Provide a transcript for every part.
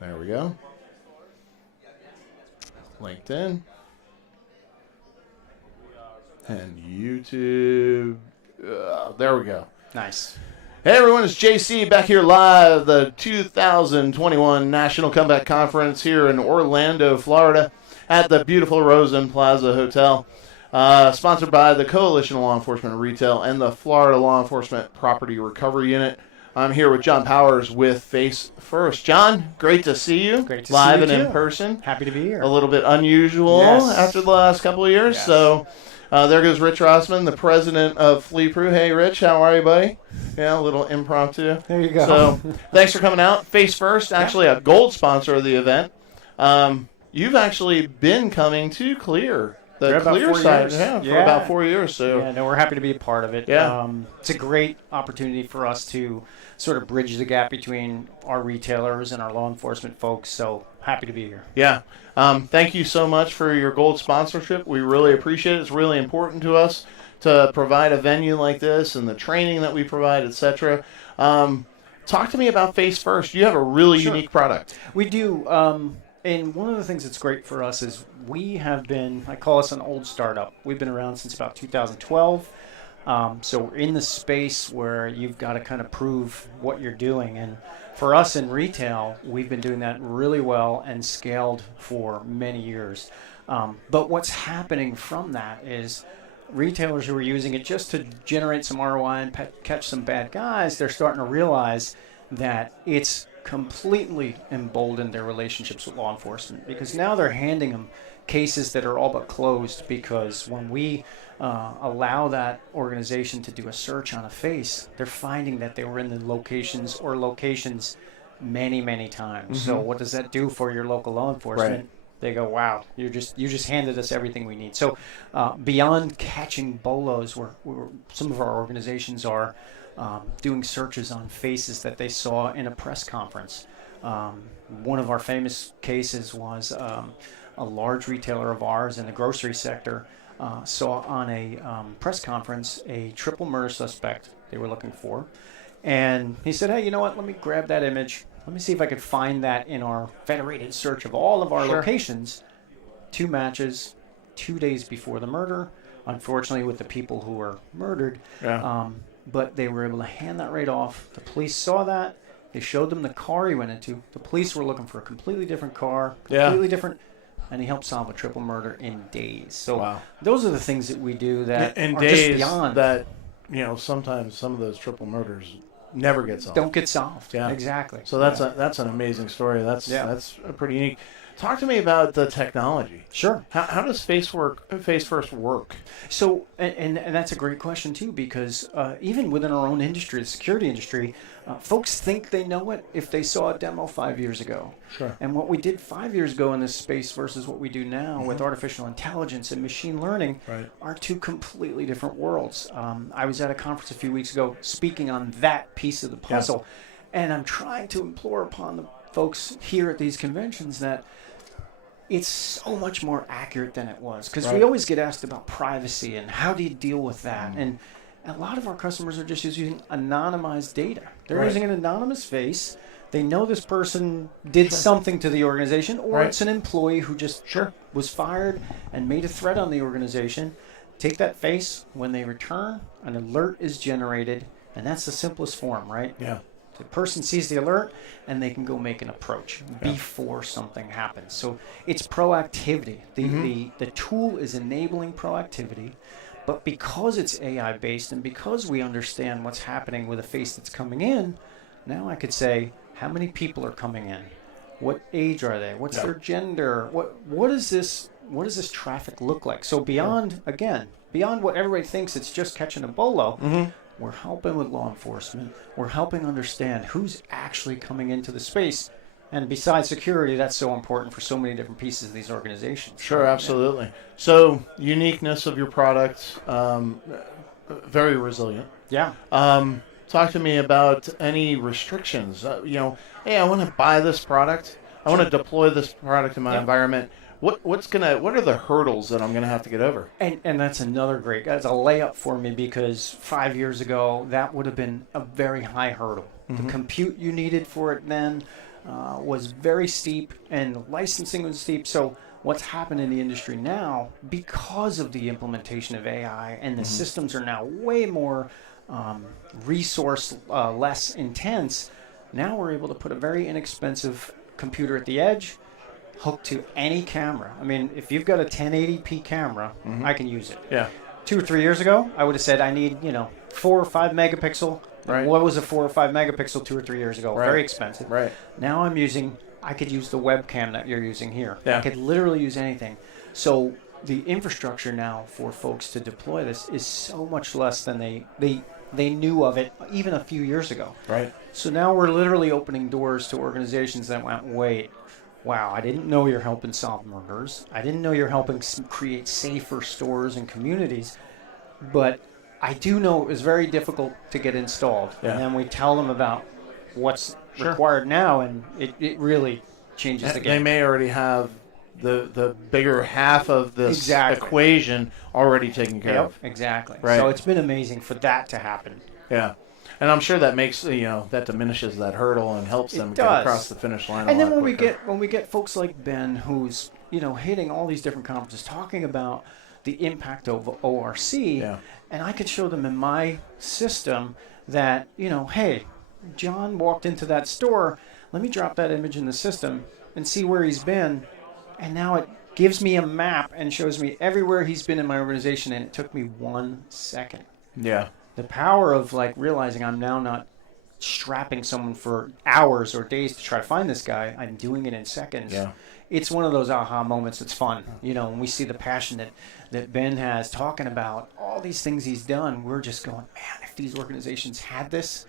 There we go. LinkedIn. And YouTube. There we go. Nice. Hey everyone, it's JC back here live, the 2021 National Comeback Conference here in Orlando, Florida, at the beautiful Rosen Plaza Hotel. Sponsored by the Coalition of Law Enforcement Retail and the Florida Law Enforcement Property Recovery Unit. I'm here with John Powers with Face First. John, great to see you. Great to live see you and too. in person. Happy to be here. A little bit unusual after the last couple of years. Yes. So there goes Rich Rossman, the president of FLEPRU. Hey, Rich, how are you, buddy? Yeah, a little impromptu. There you go. So thanks for coming out. Face First, actually a gold sponsor of the event. You've actually been coming to Clear. The Clear side, for about 4 years. So we're happy to be a part of it. Yeah. It's a great opportunity for us to sort of bridge the gap between our retailers and our law enforcement folks. So happy to be here. Yeah. Thank you so much for your gold sponsorship. We really appreciate it. It's really important to us to provide a venue like this and the training that we provide, etc. Talk to me about Face First. You have a really unique product. We do. And one of the things that's great for us is we have been, I call us an old startup. We've been around since about 2012. So we're in the space where you've got to kind of prove what you're doing. And for us in retail, we've been doing that really well and scaled for many years. But what's happening from that is retailers who are using it just to generate some ROI and catch some bad guys, they're starting to realize that it's completely emboldened their relationships with law enforcement, because now they're handing them cases that are all but closed, because when we allow that organization to do a search on a face, they're finding that they were in the locations many times. So what does that do for your local law enforcement? Right. They go, wow, you just handed us everything we need. So beyond catching bolos, some of our organizations are doing searches on faces that they saw in a press conference. One of our famous cases was a large retailer of ours in the grocery sector saw on a press conference a triple murder suspect they were looking for. And he said, hey, you know what, let me grab that image. Let me see if I could find that in our federated search of all of our locations. 2 matches, 2 days before the murder, unfortunately with the people who were murdered. Yeah. But they were able to hand that right off. The police saw that. They showed them the car he went into. The police were looking for a completely different car, completely different, and he helped solve a triple murder in days. So those are the things that we do that in are days just beyond. That, sometimes some of those triple murders never get solved. Don't get solved. Yeah. Exactly. So that's an amazing story. That's pretty unique. Talk to me about the technology. Sure. How does Face First work? So, and that's a great question too, because even within our own industry, the security industry, folks think they know it if they saw a demo 5 years ago. Sure. And what we did 5 years ago in this space versus what we do now with artificial intelligence and machine learning are two completely different worlds. I was at a conference a few weeks ago speaking on that piece of the puzzle, and I'm trying to implore upon the folks here at these conventions that it's so much more accurate than it was, because we always get asked about privacy and how do you deal with that, and a lot of our customers are just using anonymized data. They're using an anonymous face. They know this person did something to the organization, or it's an employee who just was fired and made a threat on the organization. Take that face. When they return, an alert is generated, and that's the simplest form, right? Yeah. The person sees the alert, and they can go make an approach before something happens. So it's proactivity. The tool is enabling proactivity, but because it's AI-based and because we understand what's happening with a face that's coming in, now I could say, how many people are coming in? What age are they? What's their gender? What does this traffic look like? So beyond what everybody thinks it's just catching a bolo, we're helping with law enforcement. We're helping understand who's actually coming into the space. And besides security, that's so important for so many different pieces of these organizations. Sure, absolutely. So uniqueness of your product, very resilient. Yeah. Talk to me about any restrictions. Hey, I want to buy this product. I want to deploy this product in my environment. what are the hurdles that I'm gonna have to get over? And that's that's a layup for me, because 5 years ago that would have been a very high hurdle. The compute you needed for it then was very steep, and the licensing was steep. So what's happened in the industry now, because of the implementation of AI, and the systems are now way more resource less intense, now we're able to put a very inexpensive computer at the edge, hooked to any camera. I mean, if you've got a 1080p camera, I can use it. Yeah. 2 or 3 years ago, I would have said I need 4 or 5 megapixel. Right. What was a 4 or 5 megapixel 2 or 3 years ago? Right. Very expensive. Right. Now I could use the webcam that you're using here. Yeah. I could literally use anything. So the infrastructure now for folks to deploy this is so much less than they knew of it even a few years ago. Right. So now we're literally opening doors to organizations that went, wait, wow, I didn't know you're helping solve murders. I didn't know you're helping create safer stores and communities. But I do know it was very difficult to get installed. Yeah. And then we tell them about what's required now, and it really changes the game. They may already have the bigger half of this equation already taken care of. Exactly. Right. So it's been amazing for that to happen. Yeah. And I'm sure that makes that diminishes that hurdle and helps them get across the finish line. And then when we get folks like Ben, who's hitting all these different conferences, talking about the impact of ORC, and I could show them in my system that hey, John walked into that store. Let me drop that image in the system and see where he's been, and now it gives me a map and shows me everywhere he's been in my organization, and it took me 1 second. Yeah. The power of realizing I'm now not strapping someone for hours or days to try to find this guy. I'm doing it in seconds. Yeah. It's one of those aha moments that's fun. When we see the passion that Ben has talking about all these things he's done, we're just going, man, if these organizations had this,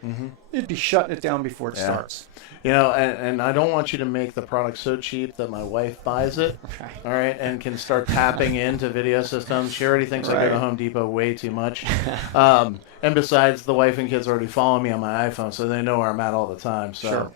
it'd be shutting it down before it starts. And I don't want you to make the product so cheap that my wife buys it, all right, and can start tapping into video systems. She already thinks I go to Home Depot way too much. And besides, the wife and kids already follow me on my iPhone, so they know where I'm at all the time. So,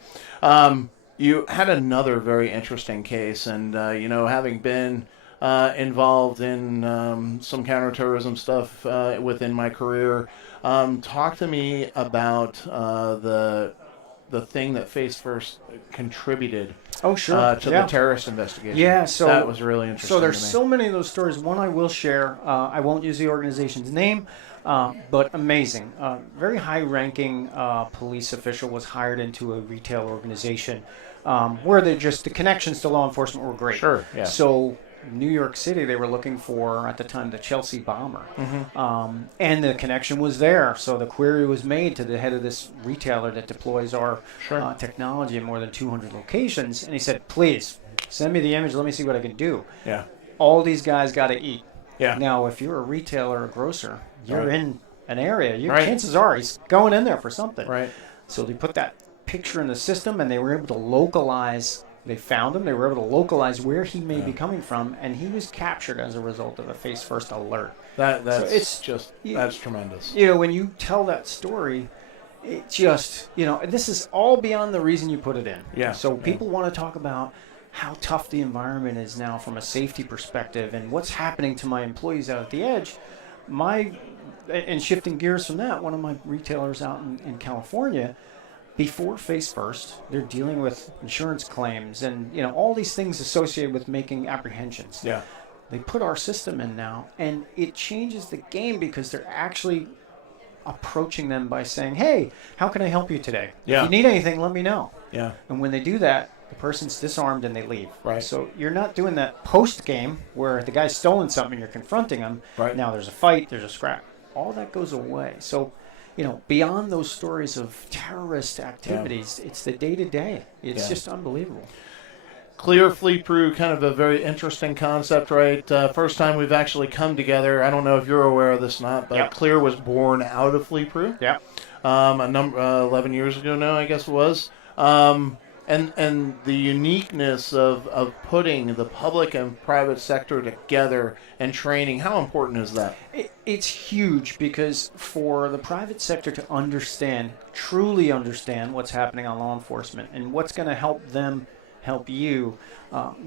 you had another very interesting case, and, having been involved in some counterterrorism stuff within my career, talk to me about the thing that Face First contributed to the terrorist investigation. Yeah, so that was really interesting. So there's so many of those stories. One I will share. I won't use the organization's name, but amazing. Very high-ranking police official was hired into a retail organization where the connections to law enforcement were great. Sure. Yeah. So New York City, they were looking for, at the time, the Chelsea bomber. And the connection was there. So the query was made to the head of this retailer that deploys our technology in more than 200 locations. And he said, please, send me the image. Let me see what I can do. Yeah. All these guys got to eat. Yeah. Now, if you're a retailer or a grocer, you're in an area. Chances are he's going in there for something. Right. So they put that picture in the system, and they were able to localize. They found him. They were able to localize where he may be coming from, and he was captured as a result of a Face First alert. That's tremendous. When you tell that story, it just and this is all beyond the reason you put it in. Yeah. So people want to talk about how tough the environment is now from a safety perspective, and what's happening to my employees out at the edge. And shifting gears from that, one of my retailers out in California, before Face First, they're dealing with insurance claims and all these things associated with making apprehensions. Yeah. They put our system in now, and it changes the game because they're actually approaching them by saying, hey, how can I help you today? Yeah. If you need anything, let me know. Yeah. And when they do that, the person's disarmed and they leave. Right. So you're not doing that post game where the guy's stolen something and you're confronting him. Right. Now there's a fight, there's a scrap. All that goes away. So beyond those stories of terrorist activities, it's the day-to-day. It's just unbelievable. Clear FLEPRU, kind of a very interesting concept, right? First time we've actually come together. I don't know if you're aware of this or not, but Clear was born out of FLEPRU. Yeah. 11 years ago now, I guess it was. And the uniqueness of putting the public and private sector together and training, how important is that? It's huge because for the private sector to truly understand what's happening on law enforcement and what's going to help them help you.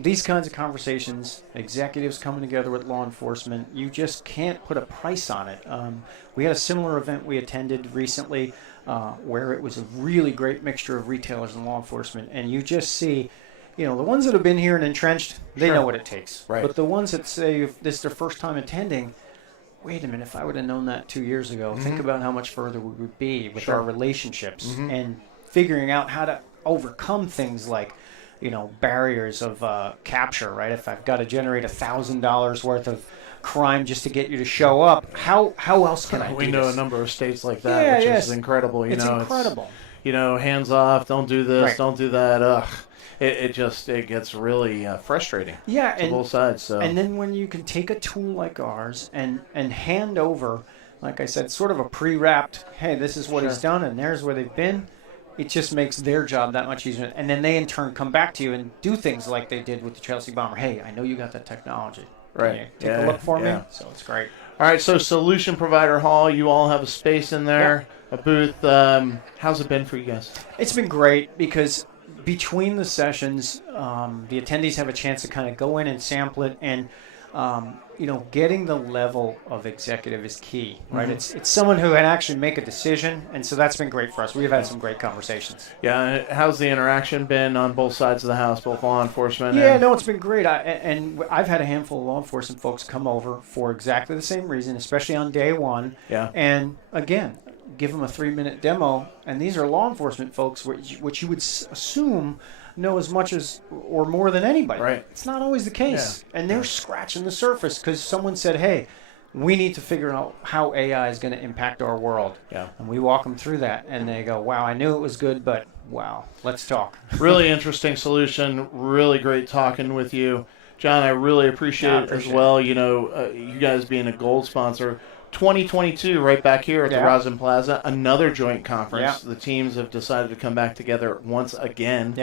These kinds of conversations, executives coming together with law enforcement, you just can't put a price on it. We had a similar event we attended recently where it was a really great mixture of retailers and law enforcement, and you just see, the ones that have been here and entrenched, they Sure. know what it takes. Right. But the ones that say if this is their first time attending, wait a minute, if I would have known that 2 years ago, think about how much further we would be with Sure. our relationships and figuring out how to overcome things like, barriers of capture, right? If I've got to generate $1,000 worth of crime just to get you to show up, how else can I We do know this? a number of states like that, which is incredible. It's incredible. Hands off, don't do this, Right. don't do that. Ugh. It gets really frustrating. Yeah, to both sides. So. And then when you can take a tool like ours and hand over, like I said, sort of a pre-wrapped, hey, this is what he's done and there's where they've been, it just makes their job that much easier. And then they in turn come back to you and do things like they did with the Chelsea Bomber. Hey, I know you got that technology. Right. Can you take a look for me? Yeah. So it's great. All right, so Solution Provider Hall, you all have a space in there, a booth. How's it been for you guys? It's been great because between the sessions, the attendees have a chance to kind of go in and sample it, and getting the level of executive is key, right? It's someone who can actually make a decision, and so that's been great for us. We've had some great conversations. Yeah, how's the interaction been on both sides of the house, both law enforcement? Yeah, no, it's been great. I've had a handful of law enforcement folks come over for exactly the same reason, especially on day one. Yeah. And again, give them a 3-minute demo, and these are law enforcement folks which you would assume know as much as or more than anybody. Right. It's not always the case. Yeah. And they're scratching the surface because someone said, hey, we need to figure out how AI is going to impact our world. Yeah. And we walk them through that, and they go, wow, I knew it was good, but wow, let's talk. Really interesting solution. Really great talking with you. John, I really appreciate it as well. You guys being a gold sponsor. 2022 right back here at the Rosin Plaza, another joint conference. The teams have decided to come back together once again,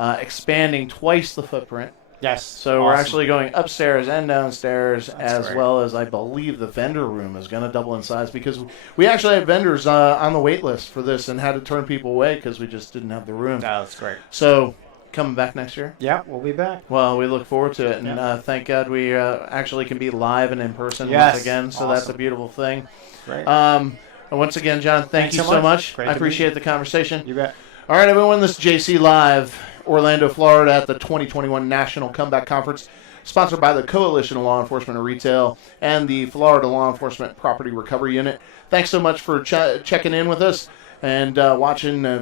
expanding twice the footprint. Yes. So we're actually going upstairs and downstairs, That's great. well as I believe the vendor room is going to double in size, because we actually had vendors on the wait list for this and had to turn people away because we just didn't have the room. Oh, that's great. So coming back next year? Yeah, we'll be back. Well, we look forward to it, and thank God we actually can be live and in person once again, so that's a beautiful thing. Great. And once again, John, thank you so much. I appreciate the conversation. You bet. All right, everyone, this is JC Live, Orlando, Florida, at the 2021 National Comeback Conference, sponsored by the Coalition of Law Enforcement and Retail and the Florida Law Enforcement Property Recovery Unit. Thanks so much for checking in with us and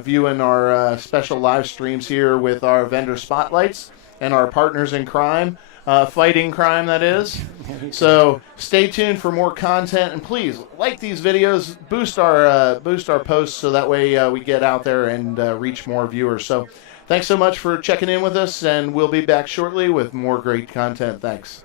viewing our special live streams here with our vendor spotlights and our partners in crime, fighting crime, that is. So stay tuned for more content, and please like these videos, boost our posts so that way we get out there and reach more viewers. So thanks so much for checking in with us, and we'll be back shortly with more great content. Thanks.